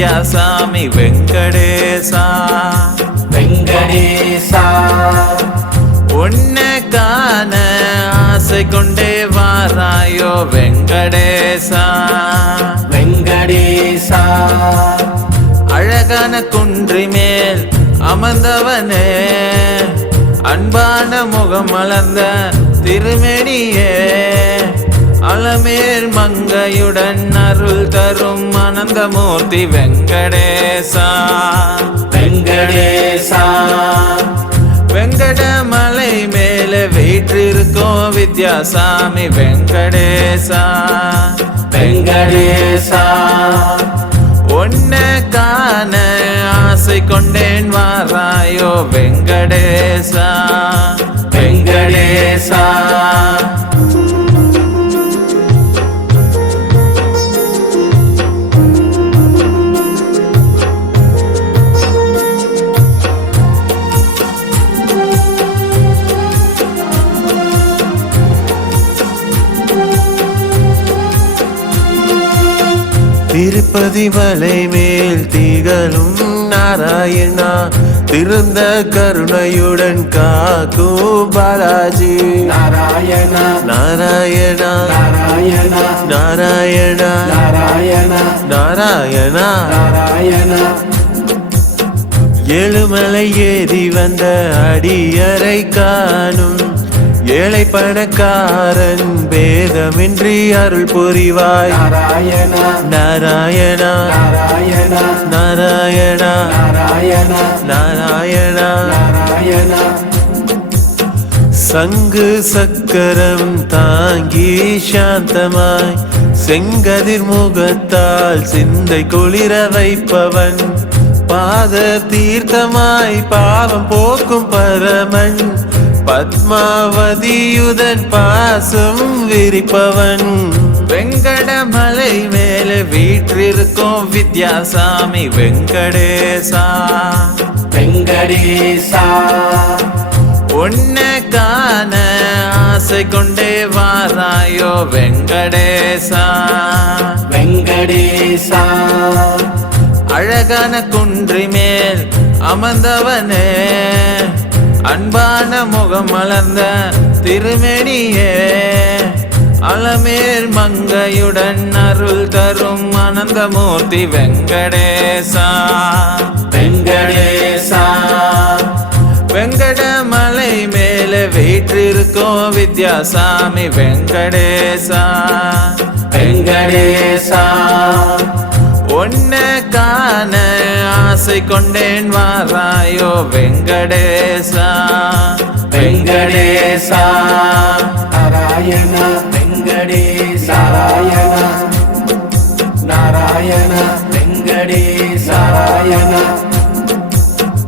வித்யாசாமி வெங்கடேசா வெங்கடேசா உன்னை காண ஆசை கொண்டே வாராயோ வெங்கடேசா வெங்கடேசா அழகான குன்றி மேல் அமர்ந்தவனே அன்பான முகம் மலர்ந்த திருமேனியே அலமேல் மங்கையுடன் அருள் தரும் அனந்தமூர்த்தி வெங்கடேசா வெங்கடேசா வெங்கடமலை மேலே வீற்றிருக்கோம் வித்யாசாமி வெங்கடேசா வெங்கடேசா உன்னை காண ஆசை கொண்டேன் வாராயோ வெங்கடேசா வெங்கடேசா திருப்பதி மலை மேல் திகழும் நாராயணா திருந்த கருணையுடன் காக்கும் பாலாஜி நாராயணா நாராயணா நாராயணா நாராயணா நாராயணா நாராயணா நாராயணா ஏழுமலை ஏறி வந்த அடியரை காணும் ஏழை பணக்காரன் பேதமின்றி அருள் புரிவாய் நாராயணா நாராயணா நாராயணா நாராயணா நாராயணா நாராயணா நாராயணா சங்கு சக்கரம் தாங்கி சாந்தமாய் செங்கதிர் முகத்தால் சிந்தை குளிர வைப்பவன் பாத தீர்த்தமாய் பாவம் போக்கும் பரமன் பத்மாவதியுடன் பாசம் விரிப்பவன் வெங்கடமலை மேலே வீற்றிருக்கும் வித்யாசாமி வெங்கடேசா வெங்கடேசா உன்னை காண ஆசை கொண்டே வாராயோ வெங்கடேசா வெங்கடேசா அழகான குன்றி மேல் அமர்ந்தவனே அன்பான முகம் மலர்ந்த திருமேனியே அலமேல் மங்கையுடன் அருள் தரும் அனந்தமூர்த்தி வெங்கடேசா வெங்கடேசா வெங்கடமலை மேலே வீற்றிருக்கோம் வித்யாசாமி வெங்கடேசா வெங்கடேசா உன்னை காண ஆசை கொண்டேன் வாராயோ வெங்கடேசா வெங்கடேசா நாராயணா வெங்கடேசா நாராயணா நாராயணா வெங்கடேசா நாராயணா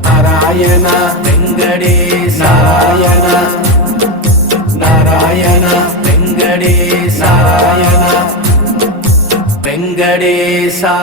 நாராயணா வெங்கடேசா நாராயணா நாராயணா வெங்கடேசா வெங்கடேசா